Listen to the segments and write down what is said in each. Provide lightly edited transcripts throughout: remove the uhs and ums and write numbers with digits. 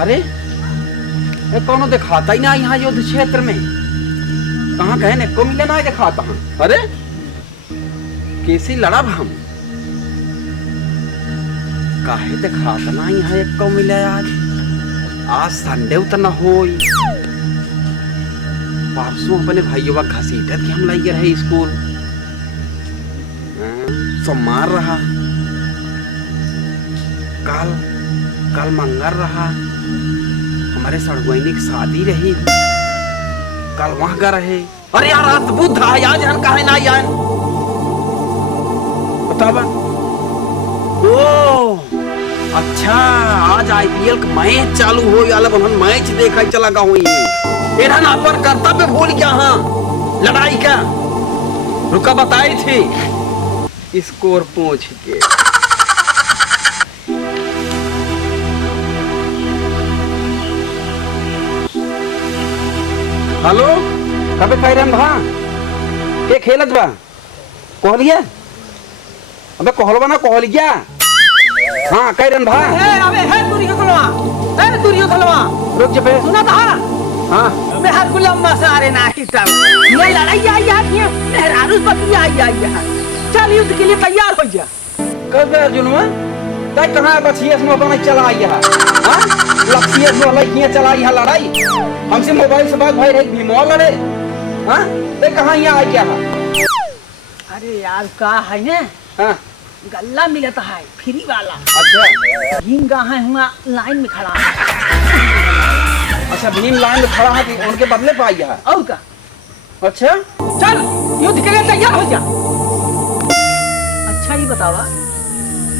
अरे ये कौन दिखाता ही ना यहाँ युद्ध क्षेत्र में। कहाँ गए ने को मिले ना दिखाता हूँ। अरे कैसी लड़ब हम काहे दिखाता ना यहाँ एक को मिले। आज संडे उतना हो परसों अपने भाइयों का घसीटत कि हम लाइए रहे स्कूल सोमवार रहा। कल कल मंगल रहा। हमारे सड़गोइनी की शादी रही। कल वहां का रहे। अरे यार आज बुध था आज हम कहे ना यार बतावा। ओ अच्छा आज आईपीएल का मैच चालू हो यार हम मैच देखा चला गा हुई एरहन अपन कर्तव्य भूल गया। हाँ लड़ाई का रुका बताई थी स्कोर पूछ के। हेलो कबे कह रहे भा के खेलत बा कोहलिया। अबे कोहलवा ना कोहलिया। हाँ कह रहे भा अबे है दूरियो खलवा रुक जा बे सुना था। हाँ मैं हर गुलाम मसारे ना ही सब ये लड़ाई आई है मेहरारूस पति आई है। चल युद्ध के लिए तैयार हो जा। कब अर्जुनवा तय कहाँ बचियस में बना चला आई है। हाँ लक्ष्य में लड़कियां चलाई है लड़ाई हमसे मोबाइल से बात भाई रही भीमवा लड़े। हाँ तय कहाँ यहाँ आ गया है। अरे यार का है ना हाँ गल्ला मिलता है फ्री वाला। अच्छा भीम कहाँ है हुआ लाइन में खड़ा है। अच्छा भीम लाइन में खड़ा है कि उनके बदले पाई है। और का अच्छा चल युद्ध के लिए तैयार हो जा। अच्छा ये बतावा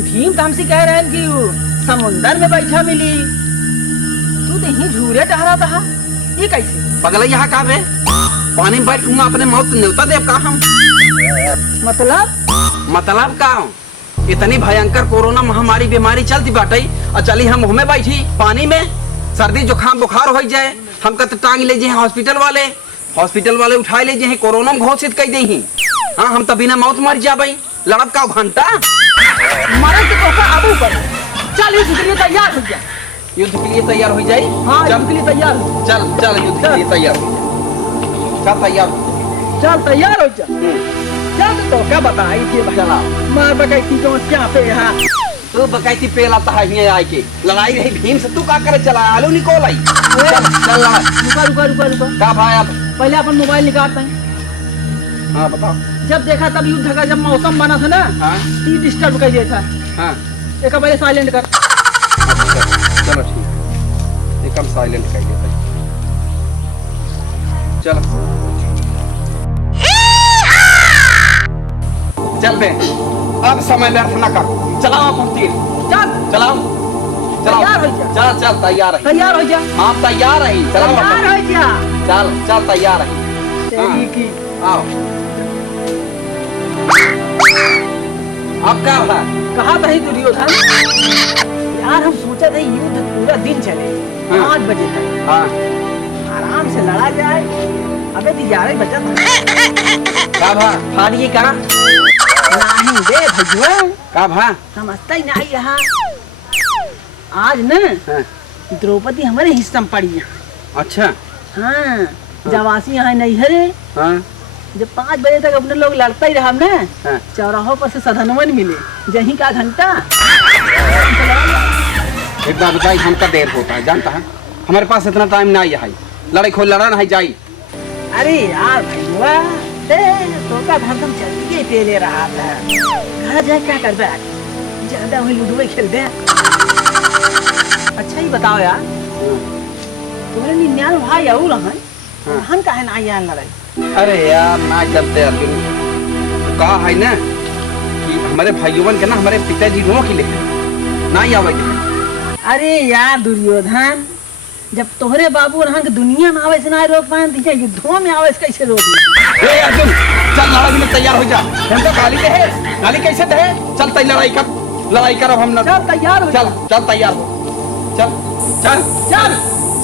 भीम तो हमसे कह रहे हैं कि वो समुंदर में बैठा मिली तू तो यहीं झूरे टहरा था ये कैसे। पगला यहाँ का बे पानी में बैठूंगा अपने मौत न्योता देव का हम। मतलब का इतनी भयंकर कोरोना महामारी बीमारी चलती बाटे और चली हम हमें बैठी पानी में सर्दी जुकाम बुखार हो जाए हम कत टांग ले जाए हॉस्पिटल वाले उठाए ले जाए कोरोना में घोषित कर दी। हाँ हम तभी ना मौत मर जाए लड़ब का घंटा मरे तो आबू पर। चल युद्ध के लिए तैयार हो जा। युद्ध के लिए तैयार हो जाए। हाँ युद्ध के लिए तैयार हो। चल चल युद्ध के लिए तैयार हो चल तैयार चल तैयार हो जा। चल तो क्या बताई थी चला मार बकैती जो क्या पे है तू बकैती पेला था यहाँ आए के लड़ाई रही भीम से तू का करे चला आलू निकोल आई। चल रुका का भाई अब पहले अपन मोबाइल निकालते हैं। हाँ बताओ जब देखा तब युद्ध का जब मौसम बना था ना हाँ डिस्टर्ब कर दिया था। हाँ एक पहले साइलेंट कर। अच्छा चलो ठीक एक हम साइलेंट कर देते चलो चल बे अब समय व्यर्थ न कर चलाओ अपन तीर चल चलाओ तैयार हो जा। चल चल तैयार है हो जा। हम तैयार है चलाओ तैयार हो जा। चल चल तैयार है तेरी की आओ अब क्या है कहा था ही दुर्योधन यार हम सोचा था युद्ध पूरा दिन चले 5 बजे तक। हाँ आराम से लड़ा जाए। अबे तो 11 बजा था का भा फाड़िए का नहीं दे भैया का भा समझता ही नहीं यहाँ आज न हाँ। द्रौपदी हमारे हिस्सा में पड़ी है। अच्छा हाँ जवासी यहाँ नहीं है। हाँ जब 5 बजे तक अपने लोग लड़ता ही रहा ना हाँ। चौराहों पर से सधनवन मिले जहीं का घंटा एक बात बताई हमका देर होता है जानता है हमारे पास इतना टाइम नहीं है लड़ाई खोल लड़ा नहीं जाई। अरे यार भैया तो का धर्म चलती पे ले रहा था घर जाए क्या कर ज्यादा वही लूडो खेल दे। अच्छा ही बताओ यार तुम्हारे 99 भाई और हम काहे ना यहाँ लड़ाई। अरे यार ना करते अर्जुन कहा है ना कि हमारे भाइयों के ना हमारे पिताजी रोक ही लेते ना ही आवे। अरे यार दुर्योधन जब तोहरे बाबू रहन के दुनिया में आवे से ना रोक पाए तो युद्धों में आवे कैसे रोक। ए अर्जुन चल लड़ाई में तैयार हो जा हम तो गाली दे गाली कैसे दे चल तै लड़ाई कर अब हम ना चल तैयार हो। चल चल तैयार हो चल चल चल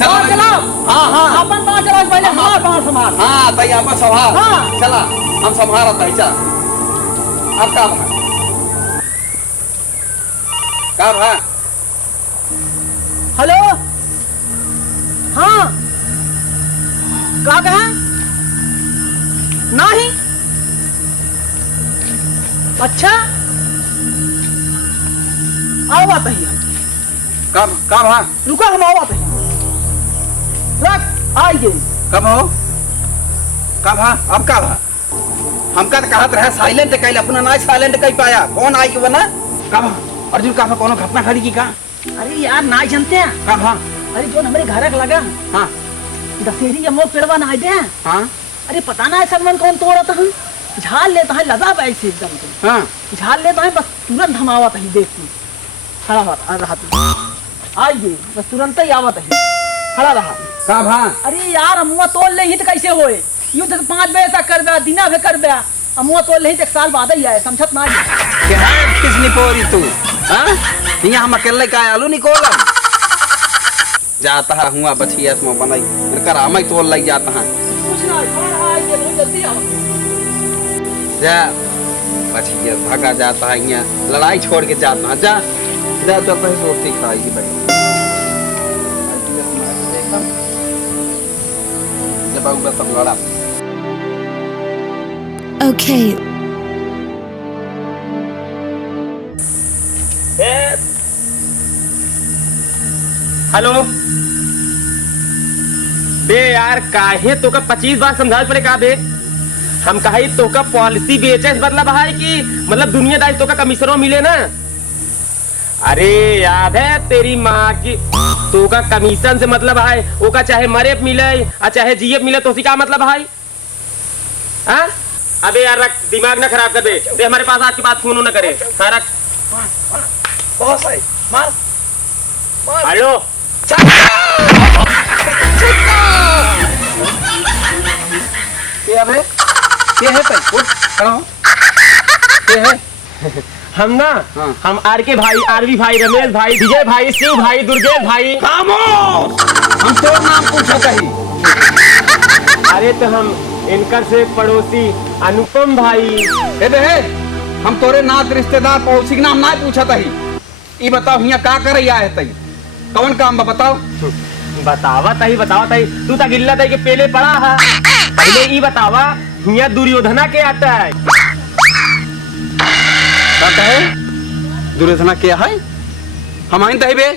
चल चलाओ। हाँ हाँ अपन पाँच चलाओ पहले हमार पाँच संभाल। हाँ तैयार बस संभाल हाँ। चला हम संभाल है चल अब का भा हेलो हाँ का कहा नहीं अच्छा आओ बात है कब कब हाँ रुको हम आओ बात है रख आइए कब हो कब हाँ अब कब हाँ हमका तो कहत रहे साइलेंट कैल अपना ना साइलेंट कह पाया कौन आई कि बना कब अर्जुन कब कोनो घटना खड़ी की का अरे यार ना जानते हैं कब हाँ अरे जो हमारे घर लगा हाँ दशहरी हम लोग पेड़वा नहाए दे हाँ अरे पता ना ऐसा मन कौन तोड़ा था झाल लेता है लदा बैठ से एकदम से हाँ झाल लेता है बस तुरंत हम आवत है देख के खड़ा बात आ रहा तू आइए बस तुरंत ही आवत है खड़ा रहा कब हाँ अरे यार अमुआ तोड़ ले ही तो कैसे होए युद्ध तो 5 बजे तक कर बे दिना भी कर बे अमुआ तोड़ ले ही तो 1 साल बाद ही आए समझत ना क्या है किसनी पोरी तू हाँ यहाँ हम अकेले का आलू निकोलम जाता है हुआ बछिया इसमें बनाई इनका रामा ही तोड़ लग जाता है कुछ ना खड़ा आइए बहुत जल्दी आओ जा बछिया भागा जाता है यहाँ लड़ाई छोड़ के जाता है जा जा तो अपनी रोटी खाएगी भाई जब आऊँगा सब लड़ा Okay. हेलो बे यार काहे तो का 25 बार समझा पड़े का बे हम कहे तो का पॉलिसी बेचे मतलब है कि मतलब दुनियादारी तो का कमीशनों मिले ना अरे याद है तेरी माँ की तो का कमीशन से मतलब है वो का चाहे मरेप मिले और चाहे जीएफ मिले तो उसी का मतलब है हाँ अबे यार रख दिमाग ना खराब कर दे हमारे पास आज की बात फोन ना करे हाँ रख बहुत सही मार हेलो क्या है भाई उठ खड़ा हो क्या है हम ना हाँ। हम आर के भाई आरवी भाई रमेश भाई विजय भाई शिव भाई दुर्गेश भाई खामोश हम तो नाम पूछो कहीं अरे तो हम इनकर से पड़ोसी अनुपम भाई ए बे हम तोरे नात रिश्तेदार पड़ोसी के नाम ना पूछा तही ई बताओ हिया का करैया है तई कौन काम बा बताओ बतावा तही तू तो गिल्ला तही के पहले पड़ा है पहले ई बतावा हिया दुर्योधना के आता है का कहे दुर्योधना क्या है हम आइन तही बे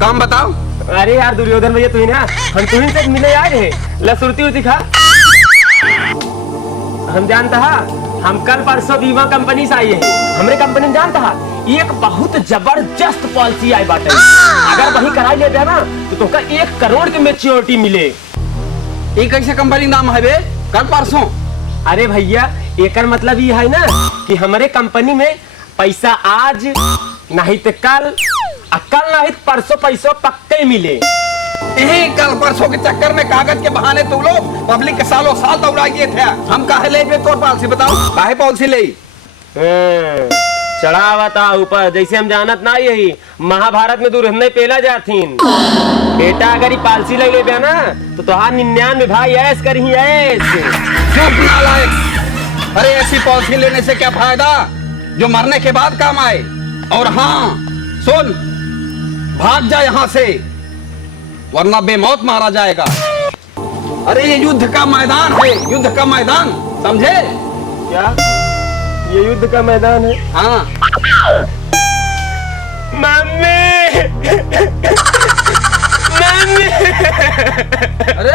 काम बताओ अरे यार दुर्योधन भैया तू ना हम तुम से मिले आए हैं लसुरती उती खा हम जानता है हम कल परसों बीमा कंपनी से आई है हमरे कंपनी में जानता है एक बहुत जबरदस्त पॉलिसी आई बात है अगर वही कराई ले ना तो तुमका 1 करोड़ के मैच्योरिटी मिले ये कैसे कंपनी नाम है बे कल परसों अरे भैया एकर मतलब ये है ना कि हमारे कंपनी में पैसा आज नहीं तो कल नहीं तो परसों पैसा पक्के मिले यही कल परसों के चक्कर में कागज के बहाने तुम लोग पब्लिक के सालों साल दौड़ाइए थे हम काहे ले तोर पॉलिसी बताओ काहे पॉलिसी ले चढ़ा हुआ था ऊपर जैसे हम जानत ना यही महाभारत में दुर्योधन पेला जातीन बेटा अगर ये पॉलिसी ले ले ना तो तुहार 99 भाई ऐस करही ऐस चुप नालायक अरे ऐसी पॉलिसी लेने से क्या फायदा जो मरने के बाद काम आए और हाँ सुन भाग जा यहाँ से वरना बेमौत मारा जाएगा अरे ये युद्ध का मैदान है युद्ध का मैदान समझे क्या ये युद्ध का मैदान है हाँ मम्मी मम्मी अरे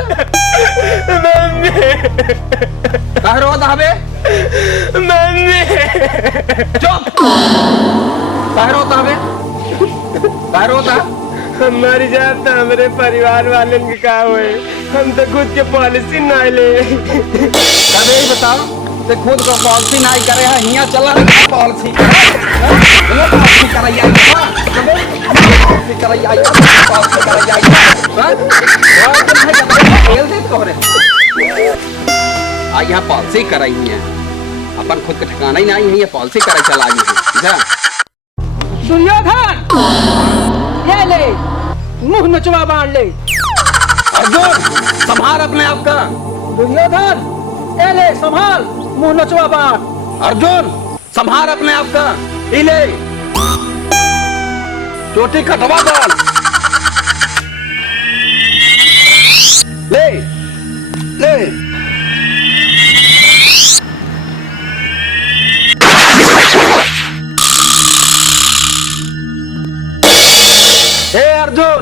मम्मी कह रो दहबे मम्मी चुप कह रो दहबे कह रो दह हम मर जाता हमारे परिवार वाले के का हुए हम तो खुद के पॉलिसी ना ले कभी बताओ ते खुद को पॉलिसी नहीं करे है हिया चला है पॉलिसी बोलो पॉलिसी करैया पॉलिसी करैया पॉलिसी करैया हां तुम है जब खेल दे तोरे आ यहां पॉलिसी कराई है अपन खुद के ठिकाना ही नहीं है ये पॉलिसी कराई चला आई है जा दुर्योधन ये ले मुंह नचवा बांध ले अर्जुन संभाल अपने आप का दुर्योधन ये ले संभाल मुंह नचवा बांध अर्जुन संभाल अपने आप का इले चोटी कटवा डाल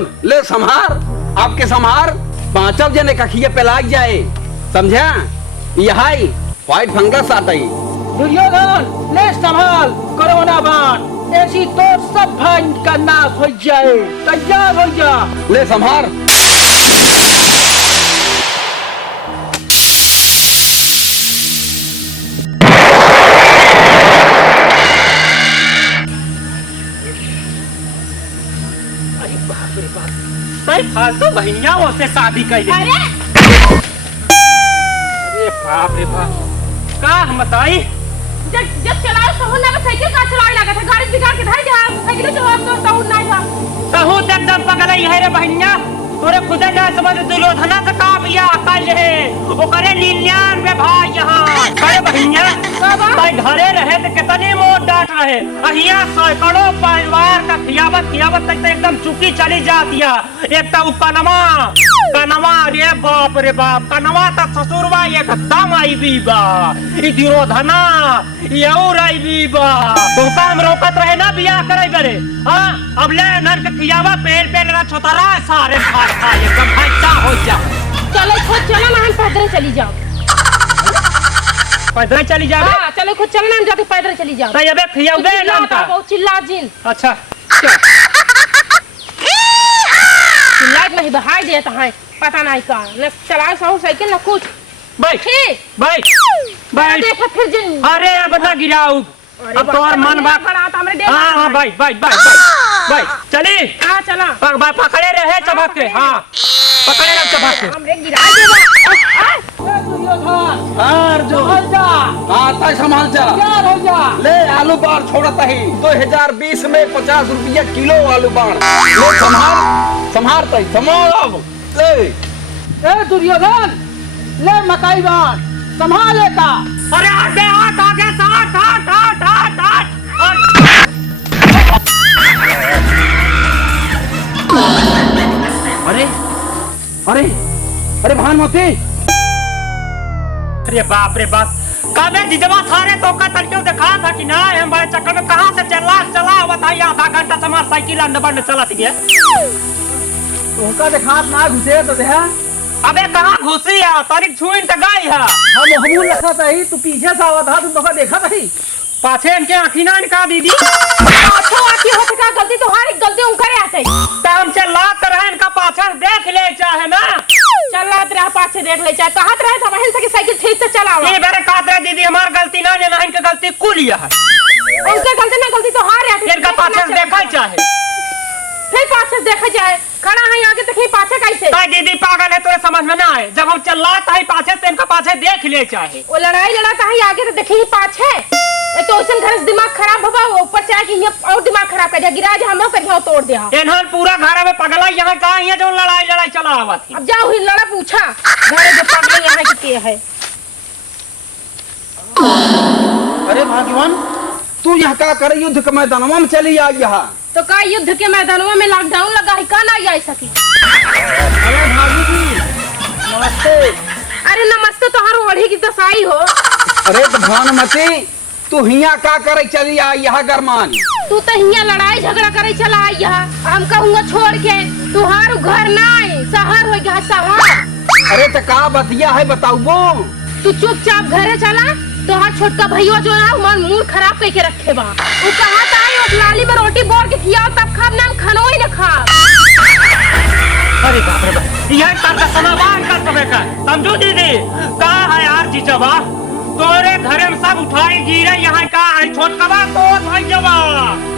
दुर्योधन ले संहार, आपके संहार पांचव जने कखिए पे लाग जाए, समझा? यहां व्हाइट फंगस आते। दुर्योधन ले संभाल कोरोना बाण, ऐसी तो सब भाई का नाश हो जाए। तैयार हो जा। ले संहार। फालतू भैया वो से शादी कर ले। अरे अरे बाप रे बाप, का हम बताई? जब चलाओ सहू ना साइकिल का चलाए लगा था, गाड़ी बिगाड़ के धर जा, साइकिल चलाओ तो सहू नहीं था। सहू एकदम पगल है रे भैया, तोरे खुदे ना समझ दुर्योधना से का बिया कल है, ओकरे 99 भाई यहाँ करे भैया। भाई घरे रहे तो कितनी मोट डांट रहे, अहिया सैकड़ों परिवार का खियावत तक तो एकदम चुकी चली जाती है। एक तो कनवा रे बाप रे बाप, कनवा तक ससुरवा एकदम आई भी बा, ई दुर्योधना ये और आई भी बा। तो काम रोकत रहे ना बिया करे बरे। हां अब ले नर के खियावा पेड़ पे लेना छोतरा सारे खा एकदम भैसा हो जा। चलो खुद चलो ना, हम पैदल चली जाओ। पैदल चली जावे? हां चलो खुद चलना, हम जाके पैदल चली जाओ। नहीं अबे खियावे नाम का बहुत चिल्ला जिन अच्छा चिल्ला नहीं बहाई देता है, पता नहीं का न चलाओ सहू साइकिल न कुछ। बैठ बैठ बैठ। देखा फिर जिन। अरे अब ना गिराऊ, अब तो और मन बात। हमरे देख। हां बैठ बैठ बैठ बैठ चली। हां चला पकड़े रहे चबक के। हां पकड़े रहे चबक के। हमरे गिरा देबा। दुर्योधन हार जो संभाल जा। आता संभाल जा। तैयार हो जा। ले आलू बाण छोड़ता ही 2020 में 50 रुपया किलो आलू बाण। ले संभालता ही संभाल ले। ए दुर्योधन ले मकाई बाण, संभाले का। अरे आगे आगे साथ हाथ हाथ हाथ हाथ। अरे अरे अरे भानुमति, अरे बाप रे बाप, काबे जिजवा सारे तो का तलके दिखा था कि ना हम बड़े चक्कर में कहां से चला बताइए। आधा घंटा से हमारा साइकिल अंदर चला थी। उनका दिखात ना घुसे तो देहा। अबे कहां घुसी है, तारीख छुइन त गई है। हम लखा था तू पीछे से आवा था, तुम तो देखा था ही। पाछे इनके आँखी ना इनका दीदी अच्छा आती हो का गलती तुम्हारी, गलती उनकरे आते। काम से लात रहे इनका पाछे देख ले चाहे ना। चलत रहा पाछे देख ले चाहे कहत रहे था वहीं से साइकिल ठीक से चलाओ। ये बेरे कहत रहे दीदी हमार गलती ना है, ना इनके गलती कुल यह है। उनके गलती ना गलती तो हार आती। इनका पाछे देखा चाहे, फिर पाछे देखा जाए, खड़ा है आगे तक ही पाछे कैसे। ताई दीदी पागल है, तुझे समझ में ना आए। जब हम चलाता है पाछे तो इनका पाछे देख ले चाहे। वो लड़ाई लड़ाता है आगे तो देखी ही पाछे। एक तो उसन घर से दिमाग खराब होगा, वो ऊपर से आके और दिमाग खराब कर दिया, गिरा जा हमो कर तोड़ दिया। इन्हां पूरा घर में पगला यहाँ का है जो लड़ाई चला हुआ थी। अब जाओ ही लड़ा पूछा घर जो पगले यहाँ की है। अरे भाग्यवान, तू यहाँ का करे? युद्ध के मैदानवा में चली आ यहाँ। तो का युद्ध के मैदानों में लॉकडाउन लगा है, का ना आ सकी। अरे भाभी जी नमस्ते। अरे नमस्ते, तो हर ओढ़ी की दसाई हो। अरे तो भानुमति, तू हिया का करे चली आ यहाँ गरमान? तू तो हिया लड़ाई झगड़ा करे चला आई यहाँ, हम कहूँगा छोड़ के। तुहार घर ना है, शहर हो गया शहर। अरे तो का बतिया है बताऊ वो? तू चुपचाप घरे चला, तो हर छोटका भैया जो है मन मूड खराब करके रखे बा। वो कहा था और लाली में रोटी बोर के खिया तब खाब ना, खानो ही ना खा। अरे बाप रे बाप, यह का समाधान कर समय का समझो दीदी। कहा है यार जीजवा, तोरे घरे में सब उठाई गिरे, यहाँ का है छोटकवा तो भाई जवा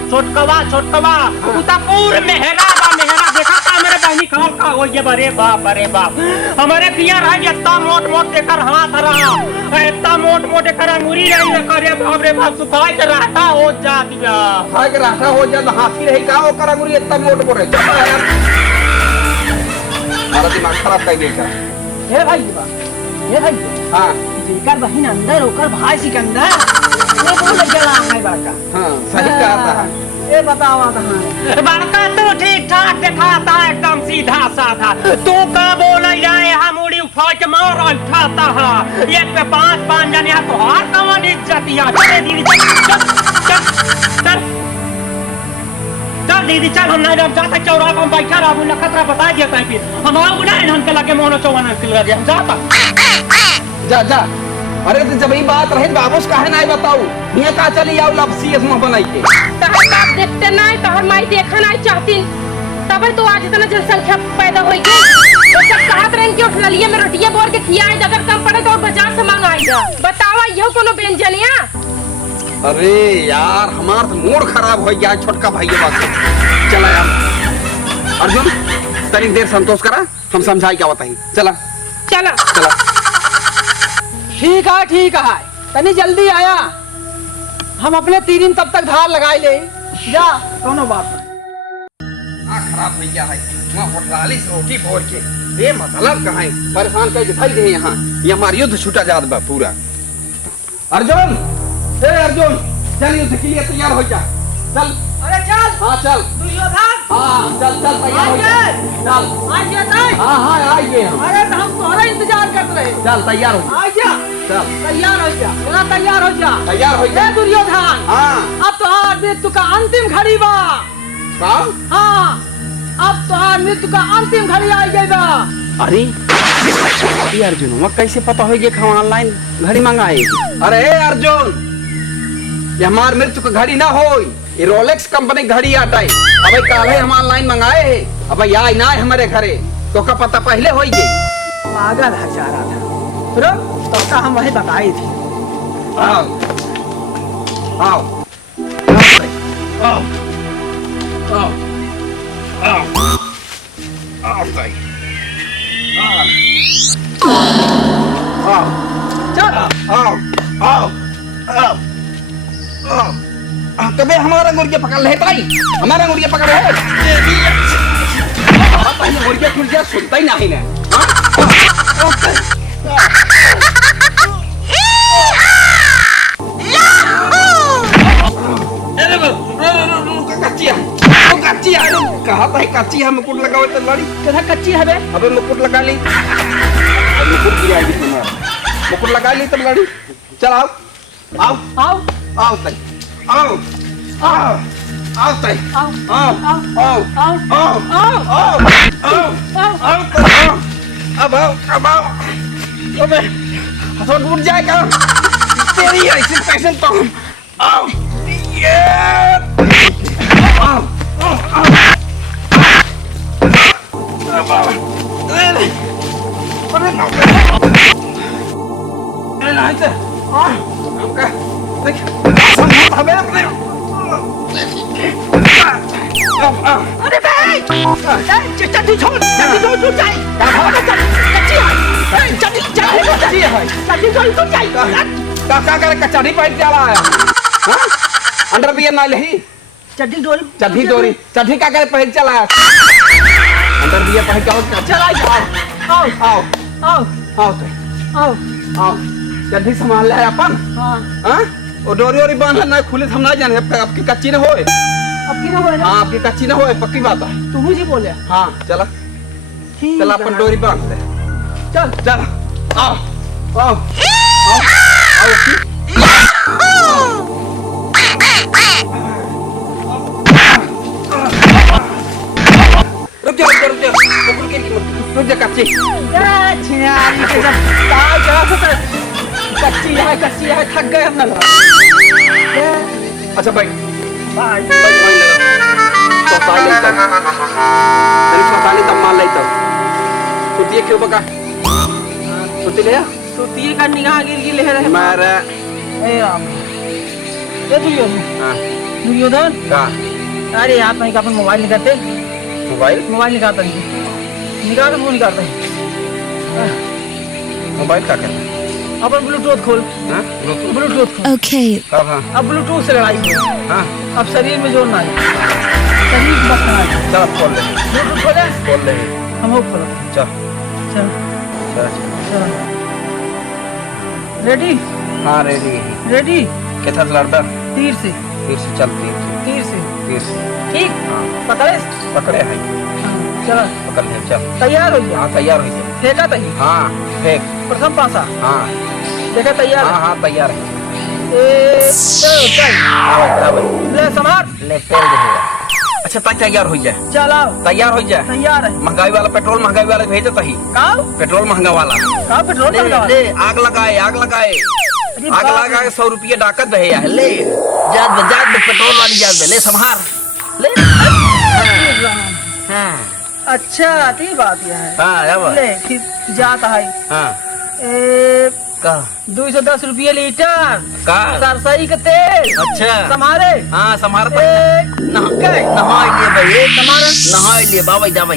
छोटकवा उतापुर मेहरा देखा था मेरे बहनी खाओ का हो ये। अरे बाप हमारे पिया रह इतना मोट देकर हाथ रहा, इतना मोट देकर अंगूरी रही करे। बाप रे बाप, सुखाई के रहता हो जा दिया। खाए के रास्ता हो जा हाथी रही का ओकर अंगुरी इतना मोट बोरे। हमारा दिमाग खराब कर देगा। हे भाई बा, हे भाई हाँ जेकर बहिन अंदर ओकर भाई सिकंदर ये बोल गया है बाका। हाँ सही कहा था। ये बतावा था बड़का तो ठीक ठाक दिखाता है, एकदम सीधा साधा। तू का बोल जाए हम उड़ी उठा के मार उठाता है। एक पे पांच जने तो हार कौन इज्जत या चले दीदी चल चल चल चल दीदी चल हम नहीं जाता चौराहा पर हम बैठा रहा बोला खतरा बता दिया कहीं पे हमारा गुना है हम के लगे मोनो चौवन किल गया हम जाता जा जा। अरे तो जब ये बात रहे बाबूस काहे नहीं बताऊ ये का चली आओ लब सीएस में बनाई के तहर बाप देखते नहीं तहर माई देखा नहीं चाहती तब तो आज इतना जनसंख्या पैदा होई गई तो सब कहत रहे कि उठलिए में रोटियां बोर के खियाए अगर कम पड़े तो बाजार से मंगाई जा बतावा यो कोनो व्यंजनिया। अरे यार हमार तो मूड खराब हो गया छोटका भाई बात चला यार अर्जुन तनिक देर संतोष करा हम समझाई क्या बताई चला चला चला। ठीक है तनी जल्दी आया हम अपने 3 दिन तब तक धार लगाई ले जा कोनो बात खराब हो गया है वहाँ होटलाली से रोटी भोर के ये मतलब कहाँ है परेशान कर दिखाई दे यहाँ ये हमारा युद्ध छूटा जात बा पूरा। अर्जुन ए अर्जुन चल युद्ध के लिए तैयार हो जा चल। अरे चल हाँ चल दुर्योधन हाँ चल चल तैयार हो जा चल आ गया हाँ हाँ आइए हम अरे तो हम तुम्हारा इंतजार करते रहे चल तैयार हो आ जा चल तैयार हो जा पूरा तैयार हो जा तैयार हो जा। ए दुर्योधन हाँ अब तो मृत्यु का अंतिम घड़ी बा का हाँ अब तो मृत्यु का अंतिम घड़ी आ गई बा। अरे ये अर्जुन वह कैसे पता हो गया कि हम ऑनलाइन घड़ी मंगाए। अरे अर्जुन ये हमार मृत्यु का घड़ी ना हो ये रोलेक्स कंपनी घड़ी आता है अब कल है हम ऑनलाइन मंगाए है अब यहाँ ना है हमारे घरे तो का पता पहले हो गई। पागल है जा रहा था फिर तो का हम वही बताई थी। आओ आओ आओ आओ आओ आओ भाई आओ चल आओ आओ आओ आओ कभी हमारा मुर्गिया पकड़ ले ताई हमारा मुर्गिया पकड़ है मुर्गिया खुर्गिया सुनता ही नहीं ना कहा था कच्ची है मुकुट लगाओ तो लड़ी कैसा कच्ची है बे अबे मुकुट लगा ली मुकुट गिराएगी तुम्हारा मुकुट लगा ली तुम लड़ी चल आओ आओ आओ आओ तई आओ आओ आओ तई आओ आओ आओ आओ आओ आओ आओ आओ आओ आओ अब आओ अबे हथौड़ टूट जाएगा तेरी ऐसी पैसे तो आओ ये आओ आओ अरे भाई जल्दी छोड़ टूट जाए जल्दी टूट जाए का करे कचौड़ी पैट चला है अंडर बियर ना लही चड्डी डोरी चड्डी का करे पैट चला है अंडर बियर पैट क्या चला आओ आओ आओ आओ तो आओ आओ जल्दी संभाल ले अपन हाँ हाँ और डोरी ओरी बांध ना खुले हम ना जाने आपकी कच्ची न होए अब की ना होए ना हाँ आपकी कच्ची न होए पक्की बात है तू मुझे बोले हाँ चला ठीक चल अपन डोरी बांध ले चल चल आओ आओ आओ आओ रुक जा रुक जा कच्ची कच्ची है थक गए हम ना अच्छा भाई भाई सोताली तक तरी सोताली तक मान लाई तक सुतिए क्यों बका सुती ले तो तीर का निगाह गिर ले रहे मारा ए राम ए दुर्योधन हां दुर्योधन का अरे आप नहीं अपन मोबाइल निकालते मोबाइल निकालता नहीं निकाल वो निकालता है मोबाइल का कर अपन ब्लूटूथ खोल हां ब्लूटूथ खोल Okay. अब हां अब ब्लूटूथ से लड़ाई हो हां अब शरीर में जोड़ना है शरीर बस ना चल खोल ले ब्लूटूथ खोले खोल ले हम हो खोलो चल चल चल चल रेडी हां रेडी रेडी कैसा लड़ता तीर से फिर से चल तीर से फिर से ठीक हां पकड़े पकड़े है चल पकड़ ले चल तैयार हो जा हां तैयार हो जा फेंका तही हां फेंक प्रथम पासा हां देखा तैयार हां हां तैयार है ए चल आओ बराबर ले समार ले पेल देगा अच्छा तैयार हो जाए, चलाओ तैयार हो जाए। तैयार है। महंगाई वाला पेट्रोल, महंगाई वाला भेजे तो ही का पेट्रोल महंगा वाला। का पेट्रोल ले महंगा ले, आग लगाए, आग लगाए, अरे आग बाप लगा के 100 रुपये डाकत भे है। ले जात पेट्रोल वाली जात ले संभार ले। हाँ अच्छा ती बात यह है। हाँ अब ले फिर जाता है हाँ ए, का 210 रुपये लीटर का सरसई के तेल। अच्छा समारे हाँ संभार एक नहाए लिए भाई, संभार नहाए लिए बाबा दावा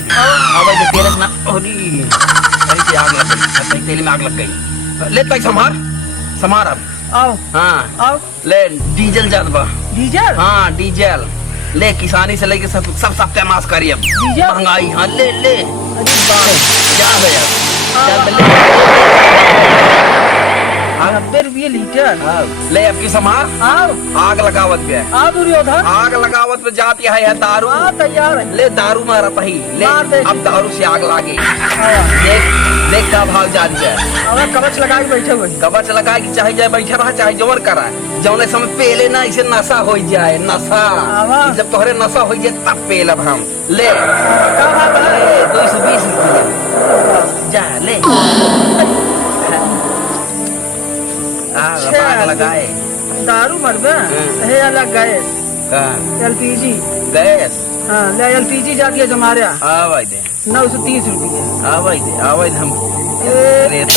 आवाज तेरे ना ओरी अरे आग लग गई, तेल में आग लग गई। ले तक संभार संभार अब। आओ हाँ आओ ले डीजल जात बा। डीजल हाँ डीजल ले, किसानी से लेके सब सत्यानाश करी अब डीजल? महंगाई। हाँ ले ले अरे बाप जा भैया हाँ। ले 90 रुपये लीटर। ले अब की संभार आओ आग लगावत पे आओ दुर्योधन आग लगावत पे जाती है दारू। हाँ तैयार है। ले दारू मारा पही ले, मार दे। अब दारू से आग लागे। हाँ। देख देख का भाव जान जाए। अब कवच लगा के बैठे हुए। कवच लगा के चाहे जाए बैठा रहा, चाहे जोर करा, जौने समय पेले ना इसे नशा हो जाए। नशा आवा। जब तोहरे नशा हो जाए तब पेलब हम। ले का भाव है? ले 220 रुपया जा ले। अच्छा, आग लगाए दारू मरबे है अलग गैस का एलपीजी। गैस हाँ ले एलपीजी जाती है हमारे यहाँ आवाज दे 930 रुपये। आवाज दे आवाज हम ए, रेत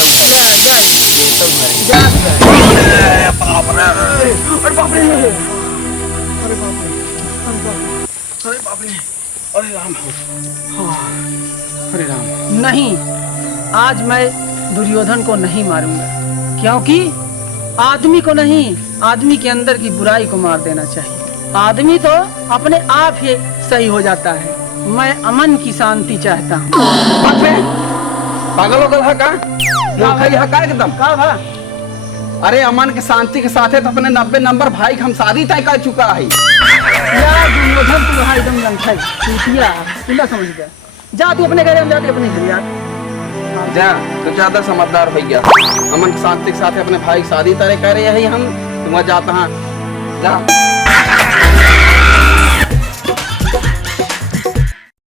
जा अरे बाप रे, अरे बाप रे, अरे बाप रे अरे बाप रे, अरे राम, हाँ, अरे राम। नहीं, आज मैं दुर्योधन को नहीं मारूंगा, क्योंकि आदमी को नहीं, आदमी के अंदर की बुराई को मार देना चाहिए। आदमी तो अपने आप ही सही हो जाता है। मैं अमन की शांति चाहता हूँ। पागल हो गल है का? मूर्ख है का एकदम? का भा? अरे अमन के शांति के साथ तो अपने 90 नंबर भाई के हम शादी तय कर चुका है। यार दुर्योधन तू वहाँ एकदम लंका चूतिया, तू ना समझ गया। जा तू अपने घर में, जाके अपने घर यार। जा तो ज्यादा समझदार हो गया। अमन की शांति के साथ अपने भाई की शादी तय करे है हम, तुम जाता हाँ जा।